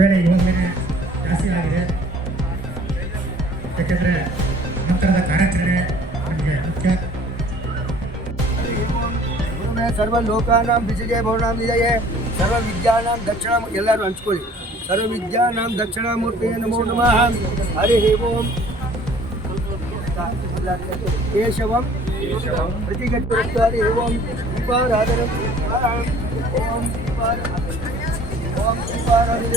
ಬೇರೆ ಇವಾಗಲೇ ಜಾಸ್ತಿ ಆಗಿದೆ. ಯಾಕೆಂದರೆ ನಂತರದ ಕಾರ್ಯಾಚರಣೆ ನಮಗೆ ಮುಖ್ಯ. ಸರ್ವ ಲೋಕಾನಾಂ ವಿಜಯ ಭವನಾಂ ವಿಜಯೇ ಸರ್ವ ವಿದ್ಯಾನಾಂ ದಕ್ಷಿಣ ಎಲ್ಲರೂ ಹಂಚ್ಕೊಳ್ಳಿ. ಸರ್ವ ವಿದ್ಯಾನಾಂ ದಕ್ಷಿಣಾಮೂರ್ತಿಯೇ ನಮೋ ನಮಃ. ಹರಿ ಓಂ. ಕೇಶವಂ ಪ್ರತಿಗಚ್ಚ ಹರಿ ಓಂ. ದೀಪಾರಾಧನ ಓಂ ಓಂ ದೀಪಾರಾಧನ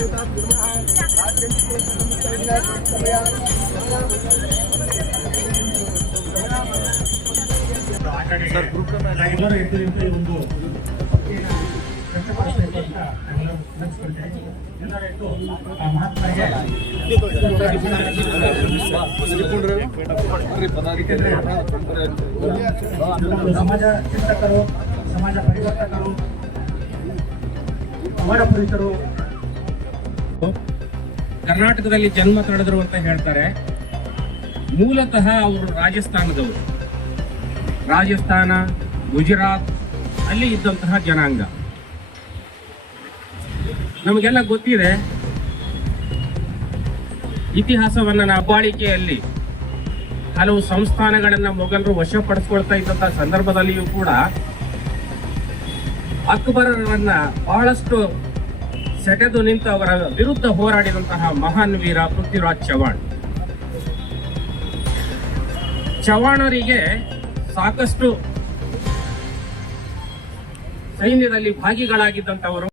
ಎಲ್ಲರೂ ಎದ್ದು ಒಂದು ವ್ಯಕ್ತಪಡಿಸಬೇಕು ಅಂತ ನೆನೆಸ್ಕೊಳ್ತೇನೆ. ಎಲ್ಲರೂ ಎದ್ದು ಆ ಮಹಾತ್ಮಗೆ ಸಮಾಜ ಚಿಂತಕರು, ಸಮಾಜ ಪರಿವರ್ತಕರು, ಅವರ ಪುರುಷರು ಕರ್ನಾಟಕದಲ್ಲಿ ಜನ್ಮ ತಳೆದರು ಅಂತ ಹೇಳ್ತಾರೆ. ಮೂಲತಃ ಅವರು ರಾಜಸ್ಥಾನದವರು. ರಾಜಸ್ಥಾನ, ಗುಜರಾತ್ ಅಲ್ಲಿ ಇದ್ದಂತಹ ಜನಾಂಗ. ನಮಗೆಲ್ಲ ಗೊತ್ತಿದೆ ಇತಿಹಾಸವನ್ನು. ದಬ್ಬಾಳಿಕೆಯಲ್ಲಿ ಹಲವು ಸಂಸ್ಥಾನಗಳನ್ನು ಮೊಘಲರು ವಶಪಡಿಸಿಕೊಳ್ತಾ ಇದ್ದಂತಹ ಸಂದರ್ಭದಲ್ಲಿಯೂ ಕೂಡ ಅಕ್ಬರರನ್ನ ಬಹಳಷ್ಟು ಸೆಟೆದು ನಿಂತು ಅವರ ವಿರುದ್ಧ ಹೋರಾಡಿದಂತಹ ಮಹಾನ್ ವೀರ ಪೃಥ್ವಿರಾಜ್ ಚವಾಣ್. ಚವಾಣರಿಗೆ ಸಾಕಷ್ಟು ಸೈನ್ಯದಲ್ಲಿ ಭಾಗಿಗಳಾಗಿದ್ದಂಥವರು.